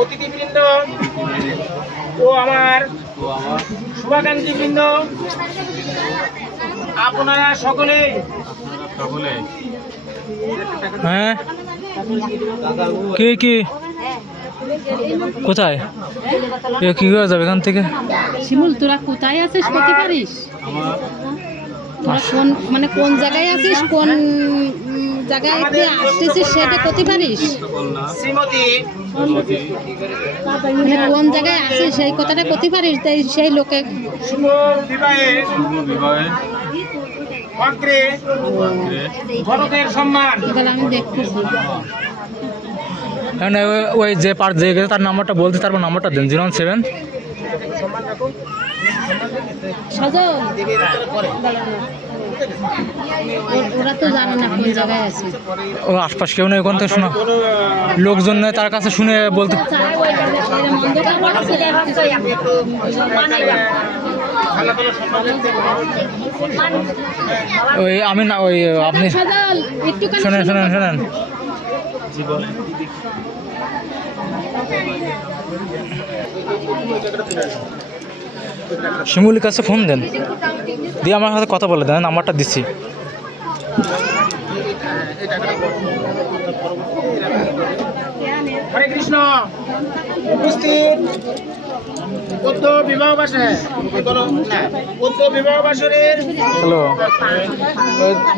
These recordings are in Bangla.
অতিথিবৃন্দ ও আমার শুভাকাঙ্ক্ষীবৃন্দ, আপনারা সকলে হ্যাঁ কি কোথায় কি করে যাবে এখান থেকে? শিমুল, তোরা কোথায় আছিস বলতে পারিস? তোরা কোন জায়গায় আছিস, কোন জায়গায় আসতেছিস সেটা করতে পারিস? শ্রীমতী মানে কোন জায়গায় আছিস সেই কথাটা করতে পারিস? তাই সেই লোকে শুভ বিবাহে অগ্রে বড়দের সম্মান। এগুলো আমি দেখতেছি। ওই যে পার যে গেছে তার নাম্বারটা বলতে, তারপর নাম্বারটা দেন 017। সজল, ওরা তো জানে না কোন জায়গায় আছে। ও আশপাশ কেউ নেই ওখান থেকে শোনা লোকজন নেই, তার কাছে শুনে বলতে। ওই আমি না, ওই আপনি শোনেন শিমুলির কাছে ফোন দেন, দিয়ে আমার সাথে কথা বলে দেন, নাম্বারটা দিচ্ছি। হরে কৃষ্ণ। উপস্থিত পদ্ম বিবাহ বাসের হ্যালো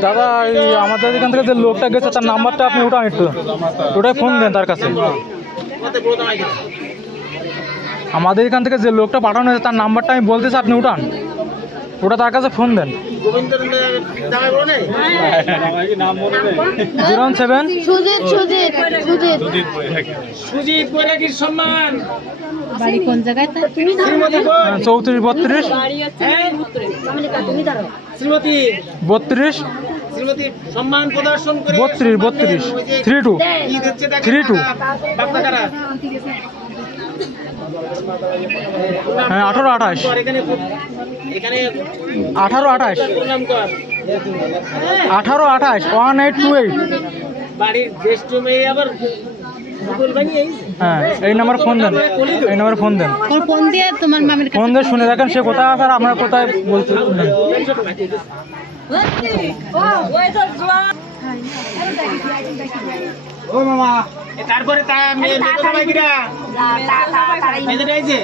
দাদা, আমাদের এখান থেকে যে লোকটা গেছে তার নাম্বারটা আপনি উঠান, একটু ওটাই ফোন দেন তার কাছে। আমাদের এখান থেকে যে লোকটা পাঠানো হয়েছে তার নাম্বারটা আমি বলতেছি, আপনি উঠান, ওটা তার কাছে ফোন দেন। 017 সুজিত বৈরাগীর সম্মান। বাড়ি কোন জায়গায়? 34 শ্রীমতী 32 শ্রীমতী সম্মান প্রদর্শন করে 32 32 কি দিচ্ছে তাকে 32 বাপ্পাকারা। হ্যাঁ 18 28 এখানে এখানে 18 28 নাম কর 18 28 1828। বাড়ির জ্যেষ্ঠ মেয়ে আবার ভূগোল বানিয়ে হ্যাঁ এই নাম্বার ফোন দেন, এই নাম্বারে ফোন দেন। ফোন দিয়ে তোমার মামির ফোন দিয়ে শুনে দেখেন সে কোথায় আছে আর আমরা কোথায় বলতে। ও মামা তারপরে তা মেয়ে সবাই কিরা মেয়েদের আইছে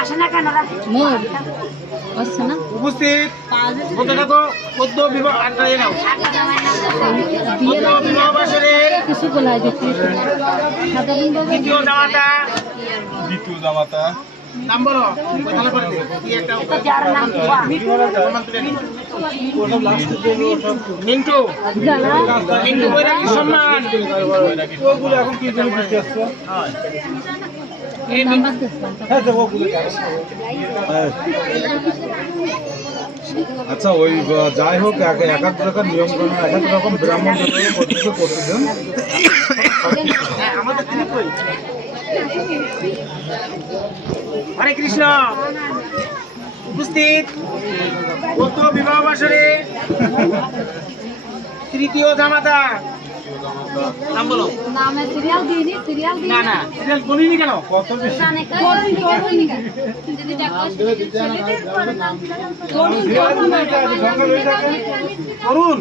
আসে না কেন? মোর আসছে না। উপস্থিত বলতে থাকো পদ্ম বিবাহ আড্ডা নাও। পদ্ম বিবাহ বাসরের কিছু বলাই দিচ্ছি দ্বিতীয় জামাতা নাম বলো তাহলে পরে দে কি একটা মিন্টু মিন্টু বৈরাগীর সম্মান। ওগুলো এখন কি জন্য দিতে আসছে? এই নাম্বার দিচ্ছি। আচ্ছা ওই যাই হোক এক এক রকম নিয়ম কানুন এক এক রকম ব্রাহ্মণ পদ্ধতি করতেছেন। আমাদের তিনি কই? হরে কৃষ্ণ। উপস্থিত পদ্ম বিবাহ বাসরে তৃতীয় জামাতা নাম বলো। নামে সিরিয়াল দিইনি, সিরিয়াল দিই না না সিরিয়াল বলিনি কেন? কত বেশি তরুণ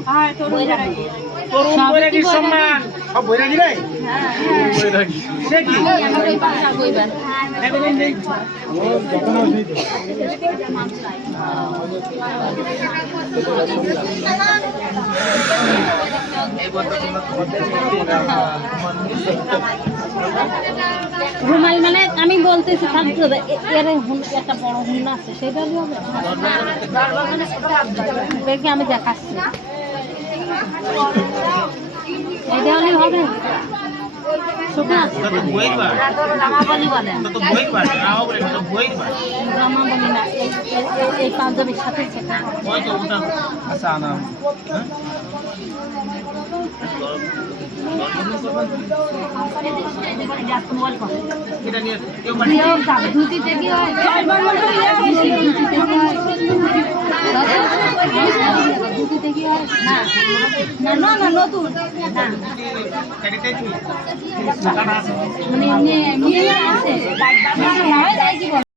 তরুণ বৈরাগীর সম্মান। সব বৈরাগী রে সে কি দেখবেন নেই। রুমাল মানে আমি বলতেছি এর একটা বড় হুন্না আছে সেটা হবে দেখি, আমি দেখাচ্ছি এটা হলে হবে। শোনা রামাবলি বলে, রামাবলি না, এই পাঞ্জাবির সাথে এটা নিয়ে কেউ মানে ধুতিতে কি হয় ধুতিতে কি হয় না না না নতুন গাড়িতে তুই মানে এমনি এমনি